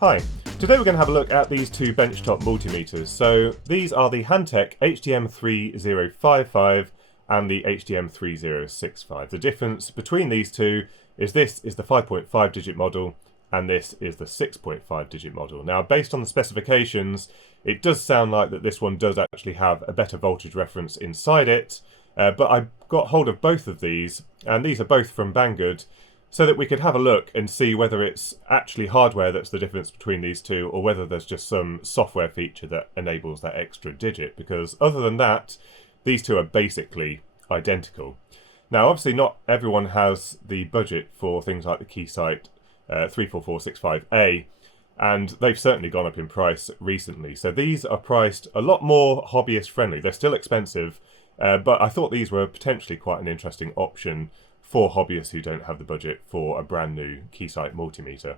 Hi, today we're going to have a look at these two benchtop multimeters. So these are the Hantek HDM3055 and the HDM3065. The difference between these two is this is the 5.5 digit model and this is the 6.5 digit model. Now, based on the specifications, it does sound like that this one does actually have a better voltage reference inside it, but I got hold of both of these, and these are both from Banggood, so that we could have a look and see whether it's actually hardware that's the difference between these two, or whether there's just some software feature that enables that extra digit, because other than that, these two are basically identical. Now, obviously not everyone has the budget for things like the Keysight 34465A, and they've certainly gone up in price recently. So these are priced a lot more hobbyist friendly. They're still expensive, but I thought these were potentially quite an interesting option for hobbyists who don't have the budget for a brand new Keysight multimeter.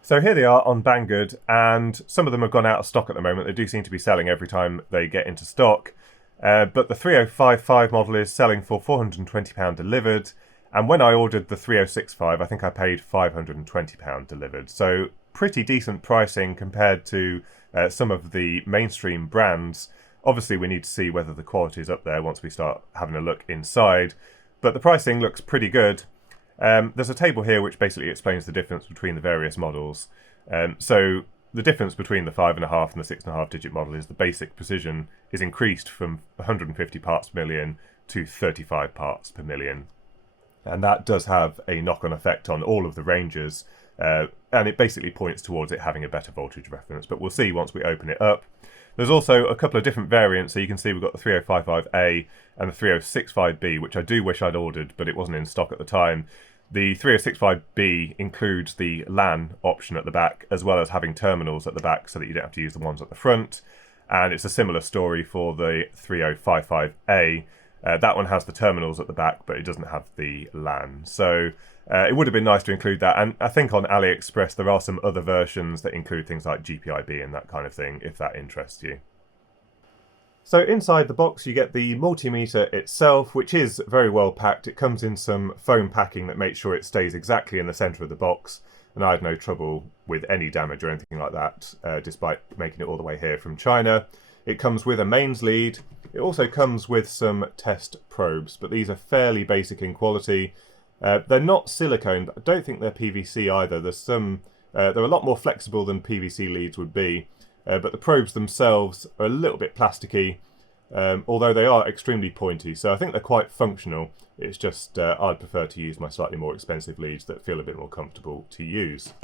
So here they are on Banggood, and some of them have gone out of stock at the moment. They do seem to be selling every time they get into stock. But the 3055 model is selling for £420 delivered, and when I ordered the 3065, I think I paid £520 delivered. So pretty decent pricing compared to some of the mainstream brands. Obviously we need to see whether the quality is up there once we start having a look inside, but the pricing looks pretty good. There's a table here which basically explains the difference between the various models. So the difference between the 5.5 and the 6.5 digit model is the basic precision is increased from 150 parts per million to 35 parts per million. And that does have a knock-on effect on all of the ranges, and it basically points towards it having a better voltage reference, but we'll see once we open it up. There's also a couple of different variants, so you can see we've got the 3055A and the 3065B, which I do wish I'd ordered, but it wasn't in stock at the time. The 3065B includes the LAN option at the back, as well as having terminals at the back so that you don't have to use the ones at the front. And it's a similar story for the 3055A. That one has the terminals at the back, but it doesn't have the LAN. So it would have been nice to include that. And I think on AliExpress there are some other versions that include things like GPIB and that kind of thing, if that interests you. So inside the box you get the multimeter itself, which is very well packed. It comes in some foam packing that makes sure it stays exactly in the centre of the box, and I had no trouble with any damage or anything like that, despite making it all the way here from China. It comes with a mains lead. It also comes with some test probes, but these are fairly basic in quality. They're not silicone, but I don't think they're PVC either. There's some, they're a lot more flexible than PVC leads would be, but the probes themselves are a little bit plasticky, although they are extremely pointy, so I think they're quite functional. It's just I'd prefer to use my slightly more expensive leads that feel a bit more comfortable to use.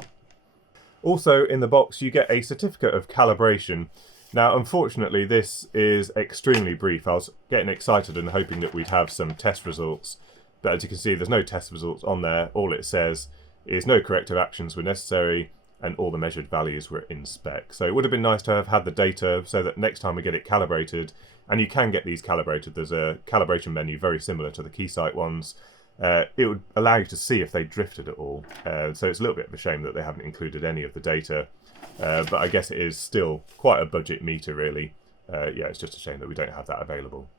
Also in the box you get a certificate of calibration. Now, unfortunately, this is extremely brief. I was getting excited and hoping that we'd have some test results, but as you can see, there's no test results on there. All it says is no corrective actions were necessary, and all the measured values were in spec. So it would have been nice to have had the data so that next time we get it calibrated, and you can get these calibrated, there's a calibration menu very similar to the Keysight ones. It would allow you to see if they drifted at all. So it's a little bit of a shame that they haven't included any of the data. But I guess it is still quite a budget meter, really. Yeah, it's just a shame that we don't have that available.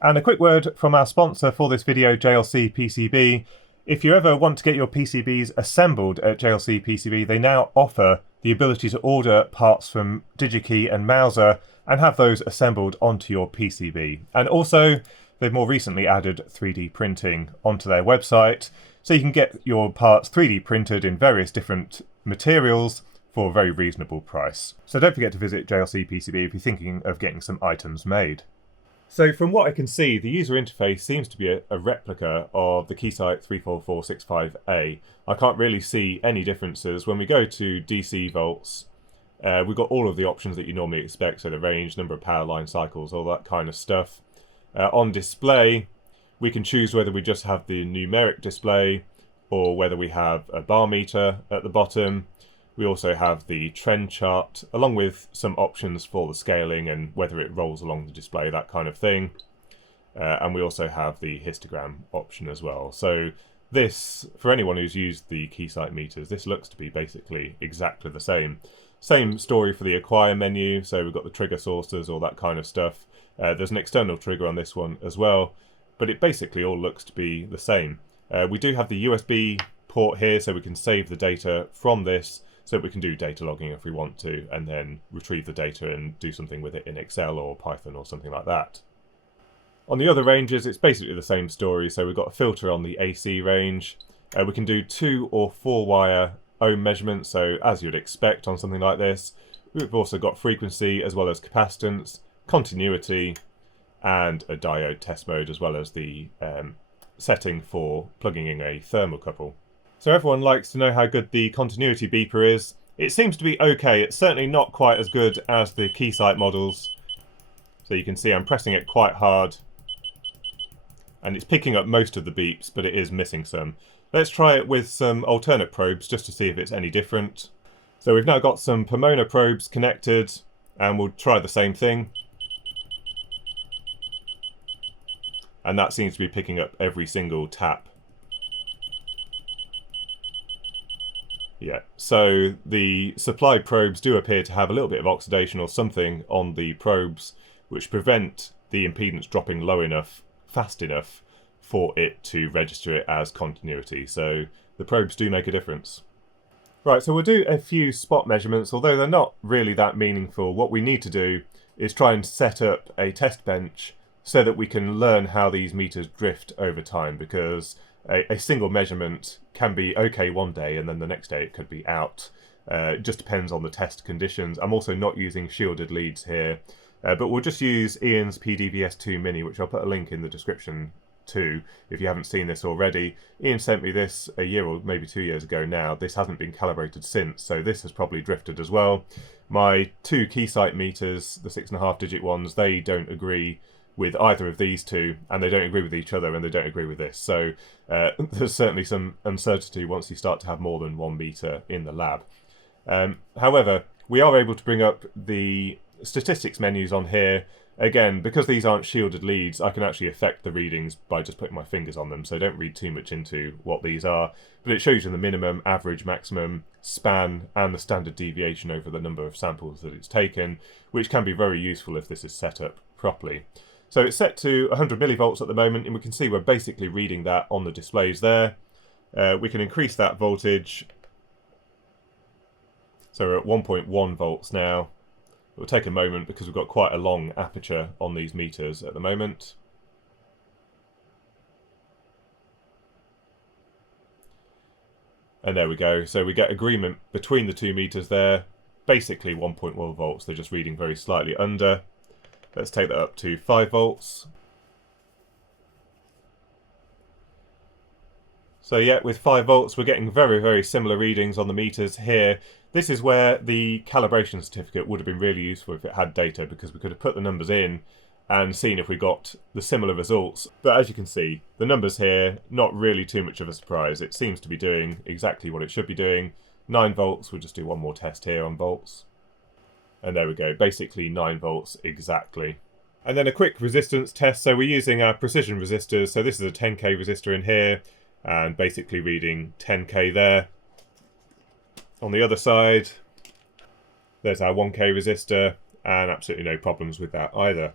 And a quick word from our sponsor for this video, JLCPCB. If you ever want to get your PCBs assembled at JLCPCB, they now offer the ability to order parts from DigiKey and Mouser and have those assembled onto your PCB. And also, they've more recently added 3D printing onto their website, so you can get your parts 3D printed in various different materials for a very reasonable price. So don't forget to visit JLCPCB if you're thinking of getting some items made. So from what I can see, the user interface seems to be a replica of the Keysight 34465A. I can't really see any differences. When we go to DC volts, we've got all of the options that you normally expect, so the range, number of power line cycles, all that kind of stuff. On display, we can choose whether we just have the numeric display or whether we have a bar meter at the bottom. We also have the trend chart, along with some options for the scaling and whether it rolls along the display, that kind of thing. And we also have the histogram option as well. So this, for anyone who's used the Keysight meters, this looks to be basically exactly the same. Same story for the acquire menu, so we've got the trigger sources, all that kind of stuff. There's an external trigger on this one as well, but it basically all looks to be the same. We do have the USB port here, so we can save the data from this so that we can do data logging if we want to, and then retrieve the data and do something with it in Excel or Python or something like that. On the other ranges, it's basically the same story. So we've got a filter on the AC range. We can do 2 or 4 wire ohm measurements, so as you'd expect on something like this. We've also got frequency as well as capacitance, continuity, and a diode test mode, as well as the setting for plugging in a thermocouple. So everyone likes to know how good the continuity beeper is. It seems to be okay. It's certainly not quite as good as the Keysight models. So you can see I'm pressing it quite hard, and it's picking up most of the beeps, but it is missing some. Let's try it with some alternate probes just to see if it's any different. So we've now got some Pomona probes connected, and we'll try the same thing. And that seems to be picking up every single tap. Yeah, so the supply probes do appear to have a little bit of oxidation or something on the probes, which prevent the impedance dropping low enough, fast enough, for it to register it as continuity. So the probes do make a difference. Right, so we'll do a few spot measurements, although they're not really that meaningful. What we need to do is try and set up a test bench so that we can learn how these meters drift over time, because a single measurement can be okay one day and then the next day it could be out. It just depends on the test conditions. I'm also not using shielded leads here, but we'll just use Ian's PDVS2 Mini, which I'll put a link in the description to if you haven't seen this already. Ian sent me this a year or maybe 2 years ago now. This hasn't been calibrated since, so this has probably drifted as well. My 2 Keysight meters, the 6.5 digit ones, they don't agree with either of these two, and they don't agree with each other, and they don't agree with this. So there's certainly some uncertainty once you start to have more than 1 meter in the lab. However, we are able to bring up the statistics menus on here. Again, because these aren't shielded leads, I can actually affect the readings by just putting my fingers on them, so don't read too much into what these are. But it shows you the minimum, average, maximum, span, and the standard deviation over the number of samples that it's taken, which can be very useful if this is set up properly. So it's set to 100 millivolts at the moment, and we can see we're basically reading that on the displays there. We can increase that voltage. So we're at 1.1 volts now. It will take a moment because we've got quite a long aperture on these meters at the moment. And there we go. So we get agreement between the 2 meters there. Basically 1.1 volts. They're just reading very slightly under. Let's take that up to 5 volts. So yeah, with 5 volts, we're getting very, very similar readings on the meters here. This is where the calibration certificate would have been really useful if it had data, because we could have put the numbers in and seen if we got the similar results. But as you can see, the numbers here, not really too much of a surprise. It seems to be doing exactly what it should be doing. 9 volts, we'll just do one more test here on volts. And there we go, basically 9 volts exactly. And then a quick resistance test. So we're using our precision resistors. So this is a 10k resistor in here, and basically reading 10k there. On the other side, there's our 1k resistor, and absolutely no problems with that either.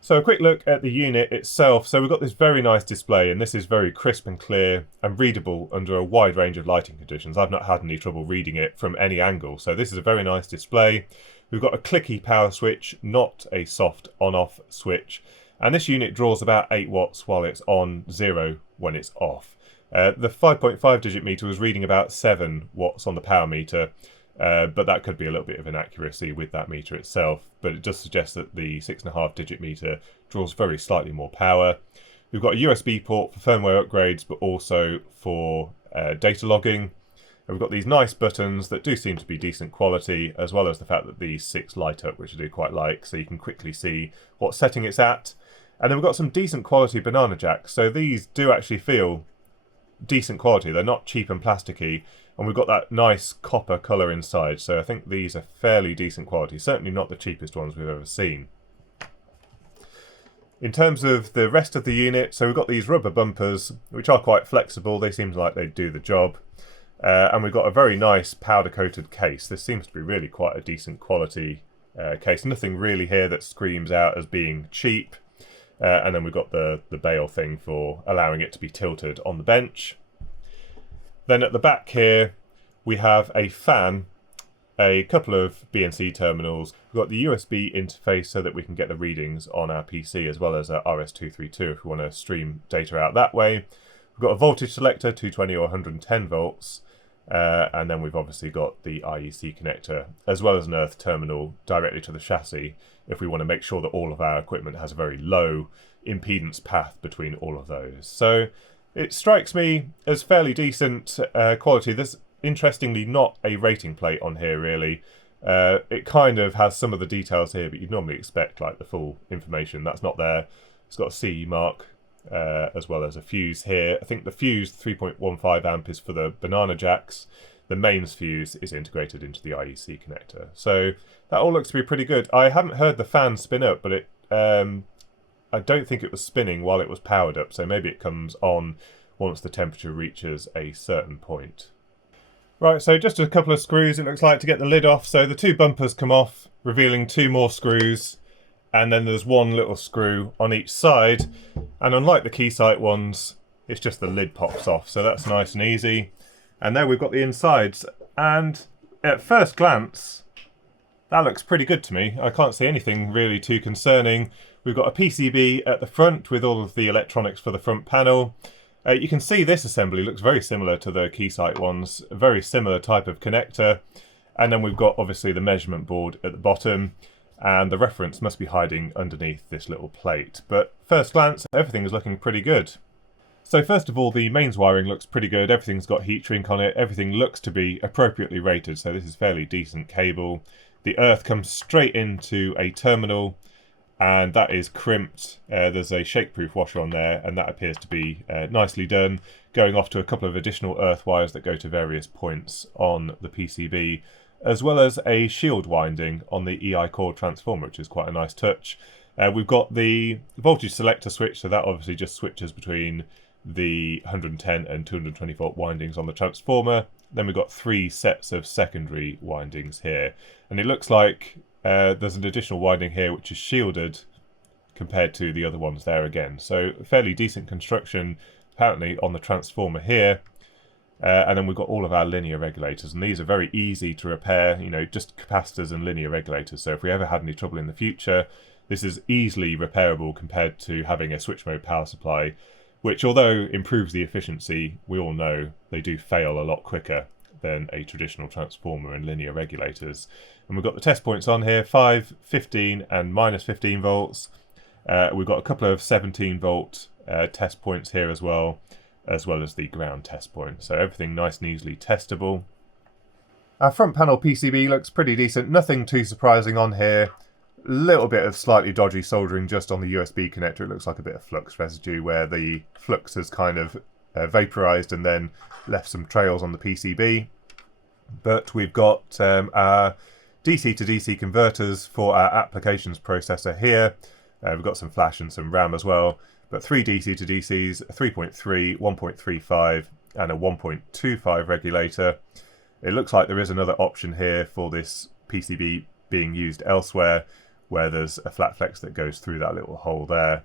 So a quick look at the unit itself. So we've got this very nice display, and this is very crisp and clear and readable under a wide range of lighting conditions. I've not had any trouble reading it from any angle. So this is a very nice display. We've got a clicky power switch, not a soft on-off switch. And this unit draws about 8 watts while it's on, 0 when it's off. The 5.5 digit meter was reading about 7 watts on the power meter, but that could be a little bit of inaccuracy with that meter itself. But it does suggest that the 6.5 digit meter draws very slightly more power. We've got a USB port for firmware upgrades, but also for data logging. And we've got these nice buttons that do seem to be decent quality, as well as the fact that these 6 light up, which I do quite like, so you can quickly see what setting it's at. And then we've got some decent quality banana jacks, so these do actually feel decent quality. They're not cheap and plasticky, and we've got that nice copper colour inside, so I think these are fairly decent quality, certainly not the cheapest ones we've ever seen. In terms of the rest of the unit, so we've got these rubber bumpers, which are quite flexible. They seem like they do the job. And we've got a very nice powder-coated case. This seems to be really quite a decent quality case. Nothing really here that screams out as being cheap. And then we've got the bail thing for allowing it to be tilted on the bench. Then at the back here, we have a fan, a couple of BNC terminals. We've got the USB interface so that we can get the readings on our PC, as well as our RS-232 if we want to stream data out that way. We've got a voltage selector, 220 or 110 volts. And then we've obviously got the IEC connector, as well as an earth terminal directly to the chassis if we want to make sure that all of our equipment has a very low impedance path between all of those. So it strikes me as fairly decent quality. There's interestingly not a rating plate on here really. It kind of has some of the details here, but you'd normally expect like the full information. That's not there. It's got a CE mark. As well as a fuse here. I think the fuse 3.15 amp is for the banana jacks. The mains fuse is integrated into the IEC connector. So that all looks to be pretty good. I haven't heard the fan spin up, but I don't think it was spinning while it was powered up. So maybe it comes on once the temperature reaches a certain point. Right, so just a couple of screws it looks like to get the lid off. So the two bumpers come off, revealing two more screws. And then there's one little screw on each side, and unlike the Keysight ones, it's just the lid pops off, so that's nice and easy. And there we've got the insides, and at first glance that looks pretty good to me. I can't see anything really too concerning. We've got a PCB at the front with all of the electronics for the front panel. You can see this assembly looks very similar to the Keysight ones, a very similar type of connector. And then we've got obviously the measurement board at the bottom, and the reference must be hiding underneath this little plate. But first glance, everything is looking pretty good. So first of all, the mains wiring looks pretty good. Everything's got heat shrink on it. Everything looks to be appropriately rated, so this is fairly decent cable. The earth comes straight into a terminal, and that is crimped. There's a shake-proof washer on there, and that appears to be nicely done, going off to a couple of additional earth wires that go to various points on the PCB, as well as a shield winding on the EI core transformer, which is quite a nice touch. We've got the voltage selector switch, so that obviously just switches between the 110 and 220 volt windings on the transformer. Then we've got three sets of secondary windings here, and it looks like there's an additional winding here which is shielded compared to the other ones there again. So fairly decent construction apparently on the transformer here. And then we've got all of our linear regulators, and these are very easy to repair, you know, just capacitors and linear regulators. So if we ever had any trouble in the future, this is easily repairable compared to having a switch mode power supply, which although improves the efficiency, we all know they do fail a lot quicker than a traditional transformer and linear regulators. And we've got the test points on here, 5, 15 and minus 15 volts. We've got a couple of 17 volt test points here as well as the ground test point. So everything nice and easily testable. Our front panel PCB looks pretty decent. Nothing too surprising on here. A little bit of slightly dodgy soldering just on the USB connector. It looks like a bit of flux residue where the flux has kind of vaporized and then left some trails on the PCB. But we've got our DC to DC converters for our applications processor here. We've got some flash and some RAM as well. But 3 DC to DCs, a 3.3, 1.35 and a 1.25 regulator. It looks like there is another option here for this PCB being used elsewhere, where there's a flat flex that goes through that little hole there.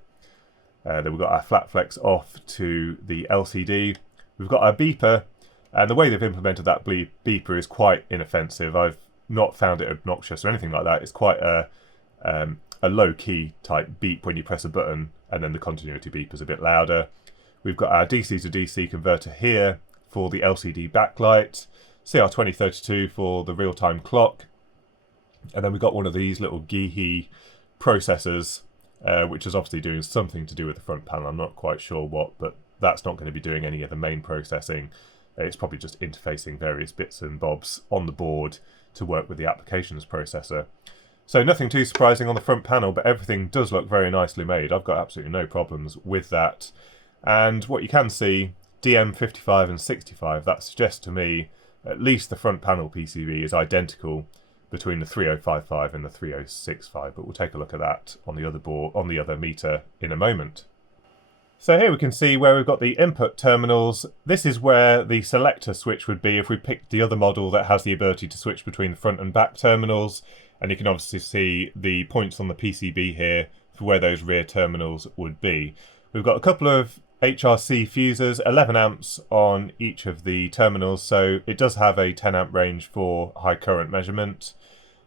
Then we've got our flat flex off to the LCD. We've got our beeper, and the way they've implemented that beeper is quite inoffensive. I've not found it obnoxious or anything like that. It's quite a low-key type beep when you press a button, and then the continuity beep is a bit louder. We've got our DC to DC converter here for the LCD backlight, CR2032 for the real-time clock, and then we've got one of these little Gehe processors, which is obviously doing something to do with the front panel. I'm not quite sure what, but that's not going to be doing any of the main processing. It's probably just interfacing various bits and bobs on the board to work with the applications processor. So nothing too surprising on the front panel, but everything does look very nicely made. I've got absolutely no problems with that. And what you can see, DM55 and 65, that suggests to me at least the front panel PCB is identical between the 3055 and the 3065, but we'll take a look at that on the other board, on the other meter in a moment. So here we can see where we've got the input terminals. This is where the selector switch would be if we picked the other model that has the ability to switch between the front and back terminals. And you can obviously see the points on the PCB here for where those rear terminals would be. We've got a couple of HRC fuses, 11 amps on each of the terminals, so it does have a 10 amp range for high current measurement.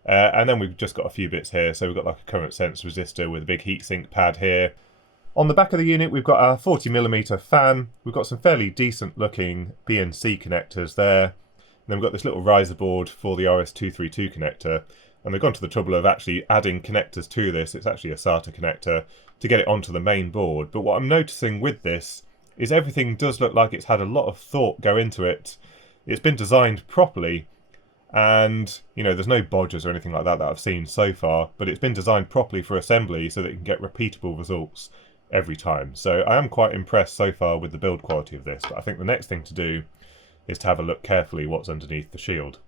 And then we've just got a few bits here, so we've got like a current sense resistor with a big heatsink pad here. On the back of the unit we've got our 40mm fan, we've got some fairly decent looking BNC connectors there, and then we've got this little riser board for the RS232 connector, and they've gone to the trouble of actually adding connectors to this. It's actually a SATA connector to get it onto the main board, but what I'm noticing with this is everything does look like it's had a lot of thought go into it. It's been designed properly, and you know, there's no bodgers or anything like that I've seen so far, but it's been designed properly for assembly so that it can get repeatable results every time. So I am quite impressed so far with the build quality of this, but I think the next thing to do is to have a look carefully what's underneath the shield.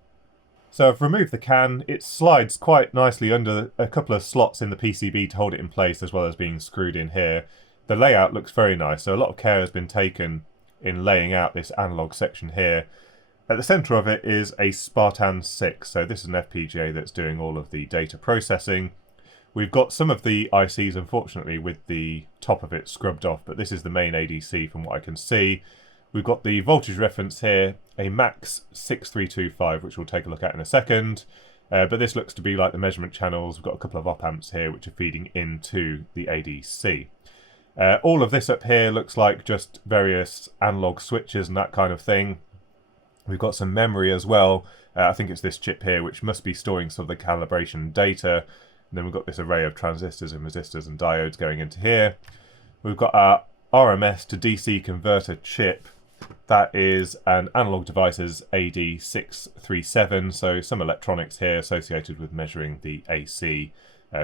So I've removed the can. It slides quite nicely under a couple of slots in the PCB to hold it in place, as well as being screwed in here. The layout looks very nice, so a lot of care has been taken in laying out this analog section here. At the centre of it is a Spartan 6, so this is an FPGA that's doing all of the data processing. We've got some of the ICs, unfortunately, with the top of it scrubbed off, but this is the main ADC from what I can see. We've got the voltage reference here, a Max 6325, which we'll take a look at in a second. But this looks to be like the measurement channels. We've got a couple of op amps here which are feeding into the ADC. All of this up here looks like just various analog switches and that kind of thing. We've got some memory as well. I think it's this chip here which must be storing some of the calibration data. And then we've got this array of transistors and resistors and diodes going into here. We've got our RMS to DC converter chip. That is an Analog Devices AD637, so some electronics here associated with measuring the AC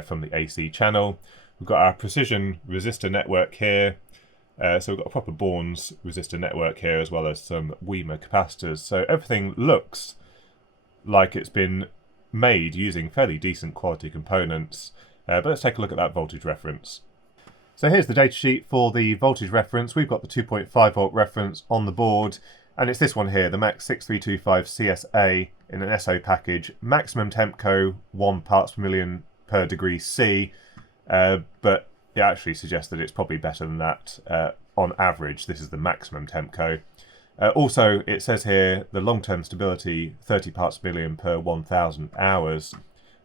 from the AC channel. We've got our precision resistor network here, so we've got a proper Bourne's resistor network here, as well as some Weimer capacitors. So everything looks like it's been made using fairly decent quality components, but let's take a look at that voltage reference. So here's the datasheet for the voltage reference. We've got the 2.5 volt reference on the board, and it's this one here, the Max 6325 CSA in an SO package. Maximum tempco 1 parts per million per degree C, but it actually suggests that it's probably better than that on average. This is the maximum tempco. Also, it says here the long-term stability 30 parts per million per 1,000 hours.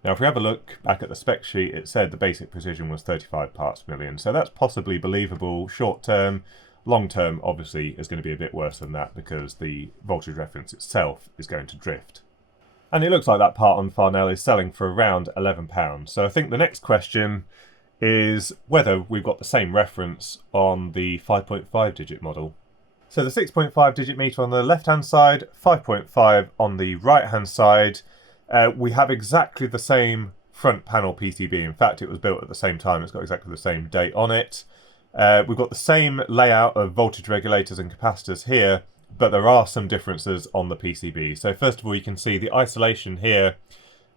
Now, if we have a look back at the spec sheet, it said the basic precision was 35 parts per million. So that's possibly believable short term. Long term, obviously, is going to be a bit worse than that because the voltage reference itself is going to drift. And it looks like that part on Farnell is selling for around £11. So I think the next question is whether we've got the same reference on the 5.5 digit model. So the 6.5 digit meter on the left-hand side, 5.5 on the right-hand side. We have exactly the same front panel PCB. In fact, it was built at the same time. It's got exactly the same date on it. We've got the same layout of voltage regulators and capacitors here, but there are some differences on the PCB. So first of all, you can see the isolation here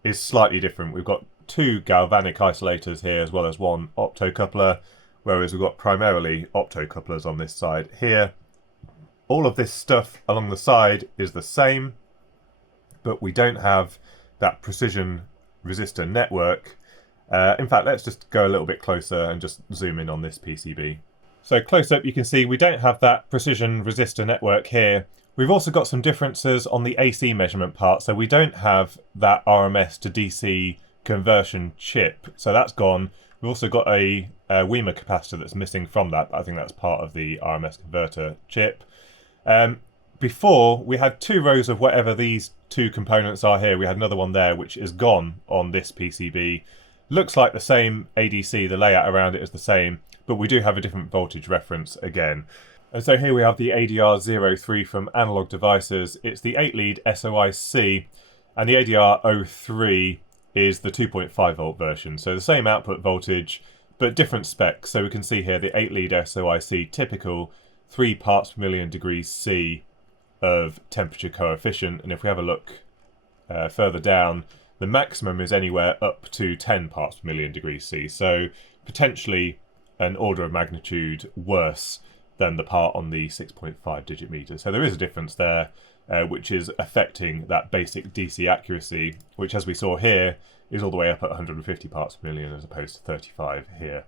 is slightly different. We've got 2 galvanic isolators here as well as 1 optocoupler, whereas we've got primarily optocouplers on this side here. All of this stuff along the side is the same, but we don't have that precision resistor network. In fact, let's just go a little bit closer and just zoom in on this PCB. So close up, you can see we don't have that precision resistor network here. We've also got some differences on the AC measurement part. So we don't have that RMS to DC conversion chip. So that's gone. We've also got a Weimer capacitor that's missing from that. I think that's part of the RMS converter chip. Before, we had 2 rows of whatever these 2 components are here. We had another one there, which is gone on this PCB. Looks like the same ADC, the layout around it is the same, but we do have a different voltage reference again. And so here we have the ADR03 from Analog Devices. It's the 8-lead SOIC, and the ADR03 is the 2.5 volt version. So the same output voltage, but different specs. So we can see here the 8-lead SOIC, typical 3 parts per million degrees C of temperature coefficient. And if we have a look further down, the maximum is anywhere up to 10 parts per million degrees C. So potentially an order of magnitude worse than the part on the 6.5 digit meter. So there is a difference there, which is affecting that basic DC accuracy, which, as we saw here, is all the way up at 150 parts per million as opposed to 35 here.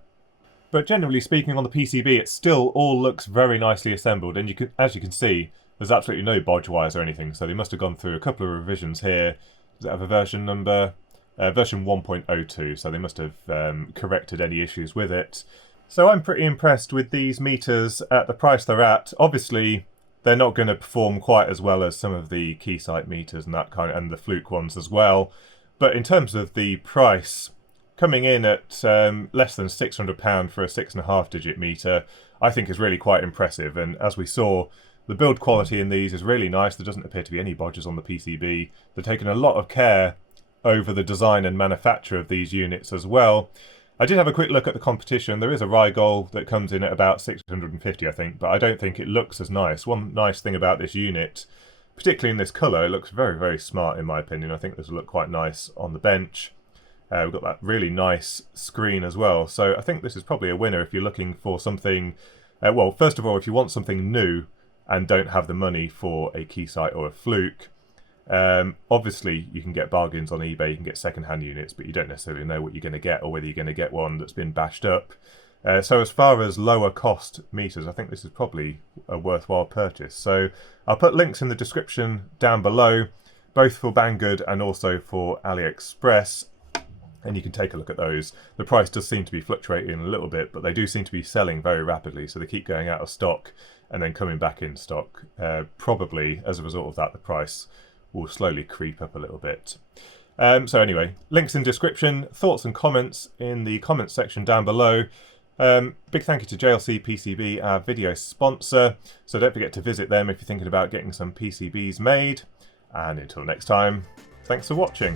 But generally speaking, on the PCB, it still all looks very nicely assembled, and as you can see, there's absolutely no bodge wires or anything, so they must have gone through a couple of revisions here. Does it have a version number? Version 1.02, so they must have corrected any issues with it. So I'm pretty impressed with these meters at the price they're at. Obviously, they're not going to perform quite as well as some of the Keysight meters and that kind of, and the Fluke ones as well. But in terms of the price, coming in at less than £600 for a 6.5 digit meter, I think is really quite impressive. And as we saw, the build quality in these is really nice. There doesn't appear to be any bodges on the PCB. They're taking a lot of care over the design and manufacture of these units as well. I did have a quick look at the competition. There is a Rigol that comes in at about 650, I think, but I don't think it looks as nice. One nice thing about this unit, particularly in this colour, it looks very, very smart in my opinion. I think this will look quite nice on the bench. We've got that really nice screen as well. So I think this is probably a winner if you're looking for something... well, first of all, if you want something new and don't have the money for a Keysight or a Fluke, obviously you can get bargains on eBay, you can get second-hand units, but you don't necessarily know what you're going to get or whether you're going to get one that's been bashed up. So as far as lower cost meters, I think this is probably a worthwhile purchase. So I'll put links in the description down below, both for Banggood and also for AliExpress, and you can take a look at those. The price does seem to be fluctuating a little bit, but they do seem to be selling very rapidly, so they keep going out of stock and then coming back in stock. Probably as a result of that, the price will slowly creep up a little bit. So anyway, links in description, thoughts and comments in the comments section down below. Big thank you to JLCPCB, our video sponsor. So don't forget to visit them if you're thinking about getting some PCBs made. And until next time, thanks for watching.